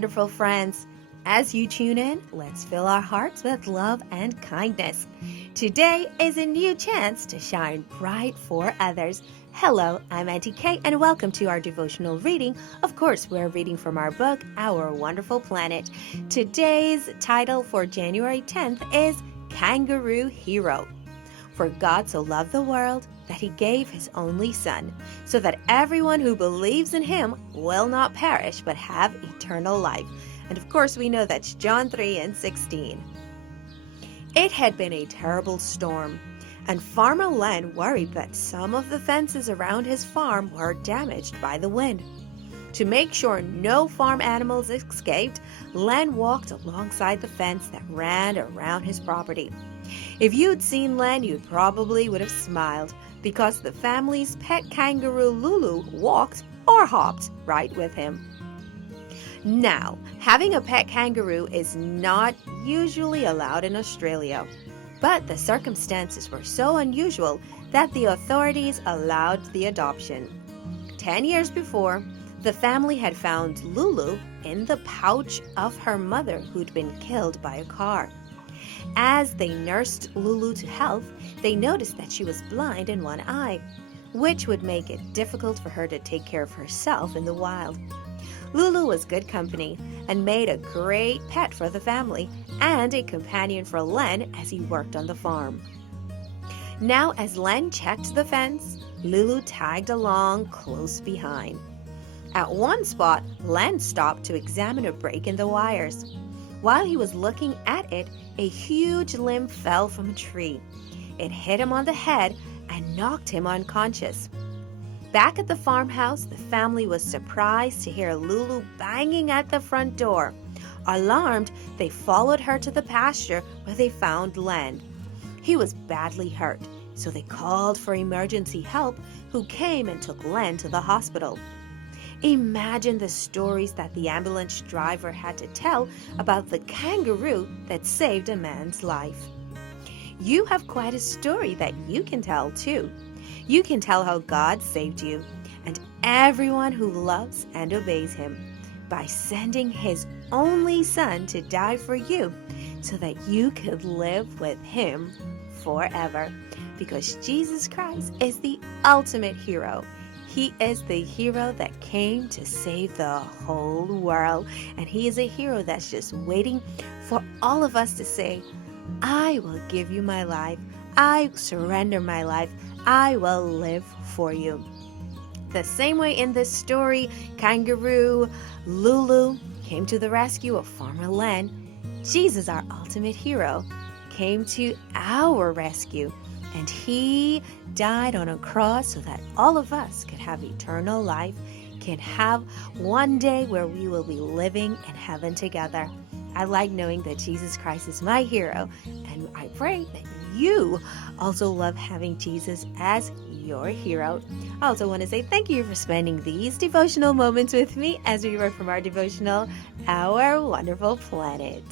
wonderful friends. As you tune in, let's fill our hearts with love and kindness. Today is a new chance to shine bright for others. Hello, I'm Auntie Kate, and welcome to our devotional reading. Of course, we're reading from our book, Our Wonderful Planet. Today's title for January 10th is Kangaroo Hero. For God so loved the world that he gave his only Son, so that everyone who believes in him will not perish but have eternal life. And of course, we know that's John 3:16. It had been a terrible storm, and Farmer Len worried that some of the fences around his farm were damaged by the wind. To make sure no farm animals escaped, Len walked alongside the fence that ran around his property. If you'd seen Len, you probably would have smiled, because the family's pet kangaroo Lulu walked or hopped right with him. Now, having a pet kangaroo is not usually allowed in Australia, but the circumstances were so unusual that the authorities allowed the adoption. 10 years before, the family had found Lulu in the pouch of her mother who'd been killed by a car. As they nursed Lulu to health, they noticed that she was blind in one eye, which would make it difficult for her to take care of herself in the wild. Lulu was good company and made a great pet for the family and a companion for Len as he worked on the farm. Now, as Len checked the fence, Lulu tagged along close behind. At one spot, Len stopped to examine a break in the wires. While he was looking at it, a huge limb fell from a tree. It hit him on the head and knocked him unconscious. Back at the farmhouse, the family was surprised to hear Lulu banging at the front door. Alarmed, they followed her to the pasture where they found Len. He was badly hurt, so they called for emergency help, who came and took Len to the hospital. Imagine the stories that the ambulance driver had to tell about the kangaroo that saved a man's life. You have quite a story that you can tell too. You can tell how God saved you and everyone who loves and obeys him by sending his only Son to die for you so that you could live with him forever. Because Jesus Christ is the ultimate hero. He is the hero that came to save the whole world. And he is a hero that's just waiting for all of us to say, I will give you my life. I surrender my life. I will live for you. The same way in this story, Kangaroo Lulu came to the rescue of Farmer Len. Jesus, our ultimate hero, came to our rescue. And he died on a cross so that all of us could have eternal life, can have one day where we will be living in heaven together. I like knowing that Jesus Christ is my hero, and I pray that you also love having Jesus as your hero. I also want to say thank you for spending these devotional moments with me as we read from our devotional, Our Wonderful Planet.